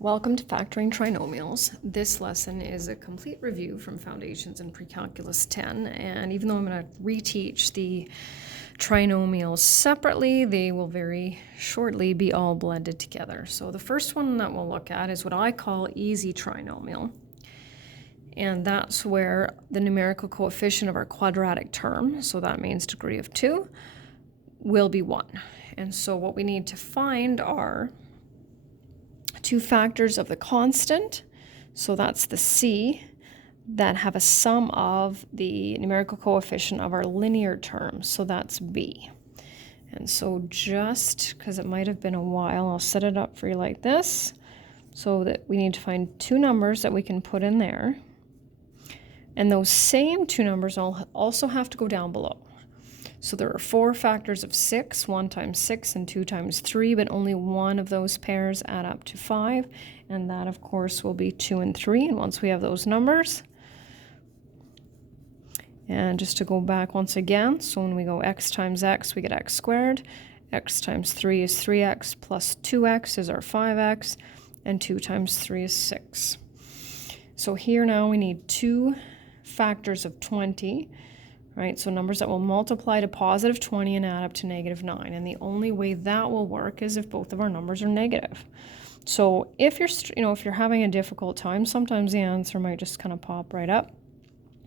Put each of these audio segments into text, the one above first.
Welcome to Factoring Trinomials. This lesson is a complete review from Foundations in Pre-Calculus 10, and even though I'm going to reteach the trinomials separately, they will very shortly be all blended together. So the first one that we'll look at is what I call easy trinomial, and that's where the numerical coefficient of our quadratic term, so that means degree of 2, will be 1. And so what we need to find are two factors of the constant, so that's the c, that have a sum of the numerical coefficient of our linear term, so that's b. And so just because it might have been a while, I'll set it up for you like this, so that we need to find two numbers that we can put in there. And those same two numbers also have to go down below. So there are four factors of 6, 1 times 6 and 2 times 3, but only one of those pairs add up to 5, and that of course will be 2 and 3. And once we have those numbers, and just to go back once again, so when we go x times x, we get x squared, x times 3 is 3x, plus 2x is our 5x, and 2 times 3 is 6. So here now we need two factors of 20, right? So numbers that will multiply to positive 20 and add up to negative 9. And the only way that will work is if both of our numbers are negative. So if you're having a difficult time, sometimes the answer might just kind of pop right up.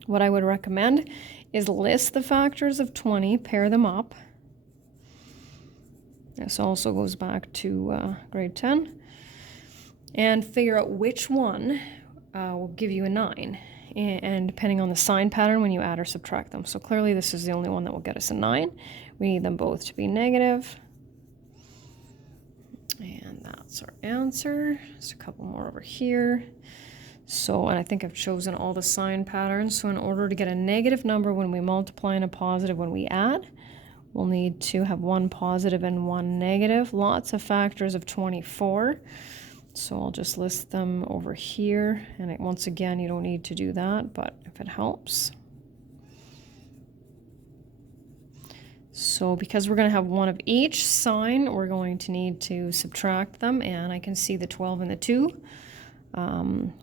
What I would recommend is list the factors of 20, pair them up. This also goes back to grade 10. And figure out which one will give you a 9. And depending on the sign pattern when you add or subtract them. So clearly this is the only one that will get us a 9. We need them both to be negative. And that's our answer. Just a couple more over here. So, and I think I've chosen all the sign patterns. So in order to get a negative number when we multiply and a positive when we add, we'll need to have one positive and one negative. Lots of factors of 24. So I'll just list them over here, and once again, you don't need to do that, but if it helps. So because we're going to have one of each sign, we're going to need to subtract them, and I can see the 12 and the 2. You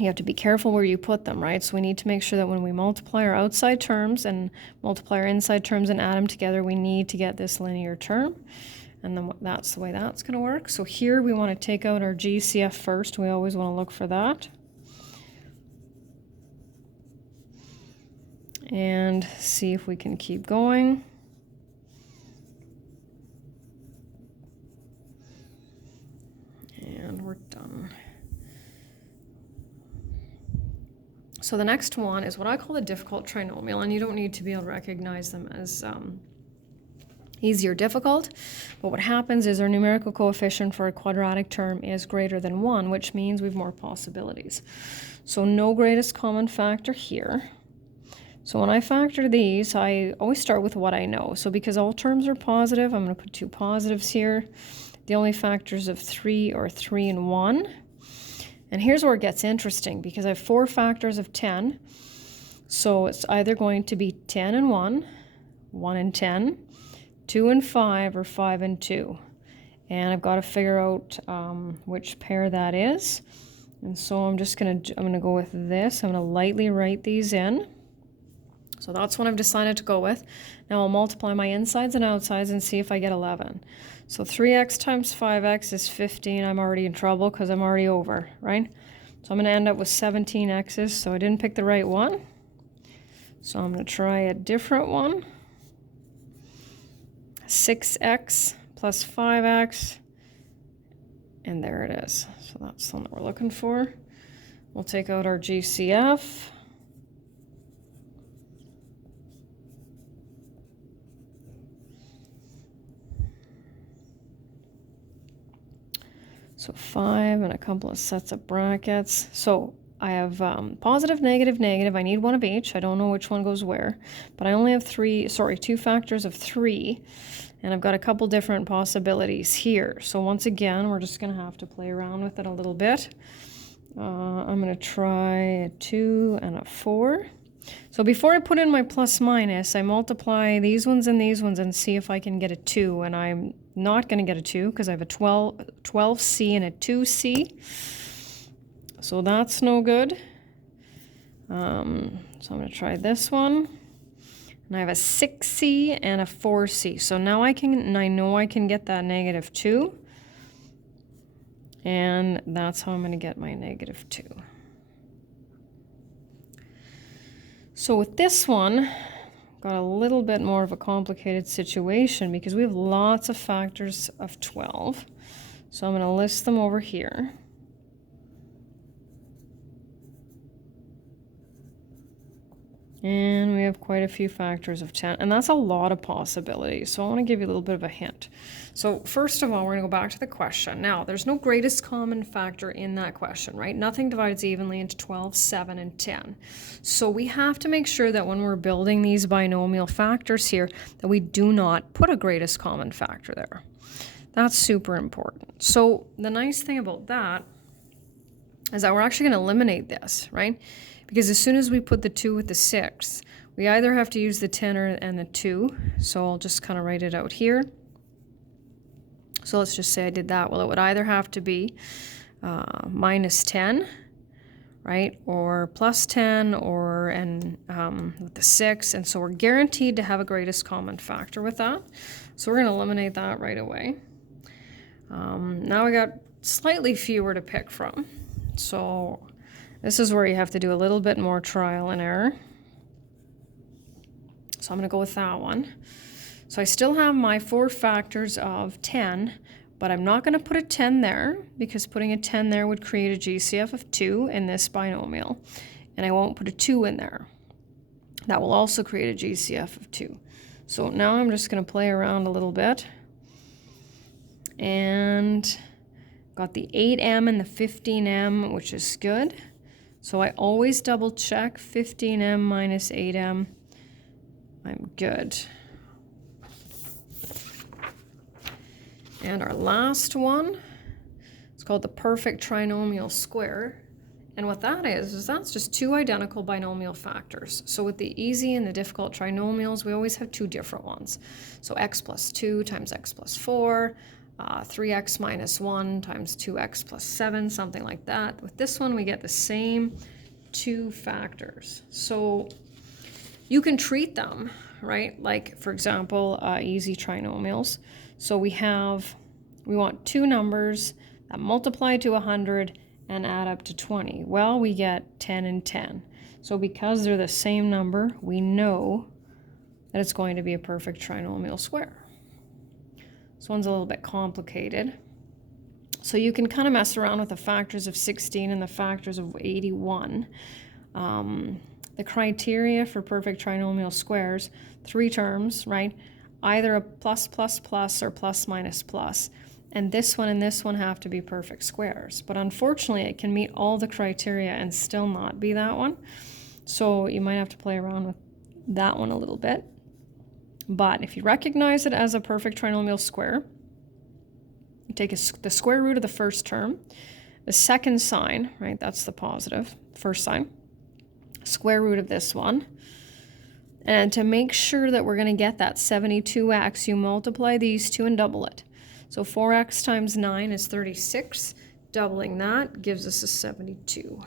have to be careful where you put them, right? So we need to make sure that when we multiply our outside terms and multiply our inside terms and add them together, we need to get this linear term. And then that's the way that's going to work. So here we want to take out our GCF first. We always want to look for that. And see if we can keep going. And we're done. So the next one is what I call the difficult trinomial, and you don't need to be able to recognize them as easy or difficult, but what happens is our numerical coefficient for a quadratic term is greater than 1, which means we have more possibilities. So no greatest common factor here. So when I factor these, I always start with what I know. So because all terms are positive, I'm going to put two positives here. The only factors of 3 are 3 and 1. And here's where it gets interesting, because I have four factors of 10. So it's either going to be 10 and 1, 1 and 10, 2 and 5, or 5 and 2. And I've got to figure out which pair that is. And so I'm going to go with this. I'm going to lightly write these in. So that's what I've decided to go with. Now I'll multiply my insides and outsides and see if I get 11. So 3x times 5x is 15. I'm already in trouble because I'm already over, right? So I'm going to end up with 17 x's. So I didn't pick the right one. So I'm going to try a different one. 6x plus 5x, and there it is. So that's the one that we're looking for. We'll take out our GCF. So 5 and a couple of sets of brackets. So I have positive, negative, negative. I need one of each. I don't know which one goes where, but I only have two factors of 3, and I've got a couple different possibilities here. So once again, we're just going to have to play around with it a little bit. I'm going to try a 2 and a 4. So before I put in my plus minus, I multiply these ones and see if I can get a 2, and I'm not going to get a 2 because I have a 12C and a 2C. So that's no good. So I'm going to try this one. And I have a 6C and a 4C. So now I know I can get that negative 2. And that's how I'm going to get my negative 2. So with this one, got a little bit more of a complicated situation because we have lots of factors of 12. So I'm going to list them over here. And we have quite a few factors of 10, and that's a lot of possibilities. So I want to give you a little bit of a hint. So first of all, we're going to go back to the question. Now, there's no greatest common factor in that question, right? Nothing divides evenly into 12, 7, and 10. So we have to make sure that when we're building these binomial factors here, that we do not put a greatest common factor there. That's super important. So the nice thing about that is that we're actually going to eliminate this, right? Because as soon as we put the 2 with the 6, we either have to use the 10 and the 2. So I'll just kind of write it out here. So let's just say I did that. Well, it would either have to be minus 10, right? Or plus 10, or with the 6. And so we're guaranteed to have a greatest common factor with that. So we're going to eliminate that right away. Now we got slightly fewer to pick from. So this is where you have to do a little bit more trial and error. So I'm going to go with that one. So I still have my 4 factors of 10, but I'm not going to put a 10 there because putting a 10 there would create a GCF of 2 in this binomial. And I won't put a 2 in there. That will also create a GCF of 2. So now I'm just going to play around a little bit. And got the 8m and the 15m, which is good. So I always double check 15m minus 8m. I'm good. And our last one, it's called the perfect trinomial square. And what that is that's just 2 identical binomial factors. So with the easy and the difficult trinomials, we always have 2 different ones. So x plus 2 times x plus 4, 3x minus 1 times 2x plus 7, something like that. With this one, we get the same 2 factors. So you can treat them, right? Like, for example, easy trinomials. So we want 2 numbers that multiply to 100 and add up to 20. Well, we get 10 and 10. So because they're the same number, we know that it's going to be a perfect trinomial square. This one's a little bit complicated. So you can kind of mess around with the factors of 16 and the factors of 81. The criteria for perfect trinomial squares, 3 terms, right? Either a plus, plus, plus, or plus, minus, plus. And this one have to be perfect squares. But unfortunately, it can meet all the criteria and still not be that one. So you might have to play around with that one a little bit. But if you recognize it as a perfect trinomial square, you take the square root of the first term, the second sign, right, that's the positive, first sign, square root of this one. And to make sure that we're going to get that 72x, you multiply these two and double it. So 4x times 9 is 36. Doubling that gives us a 72.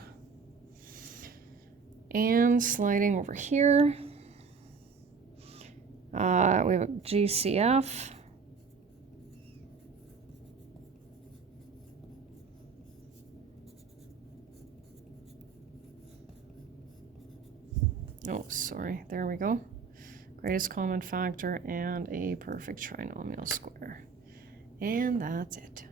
And sliding over here, we have a GCF. Oh, sorry, there we go. Greatest common factor and a perfect trinomial square. And that's it.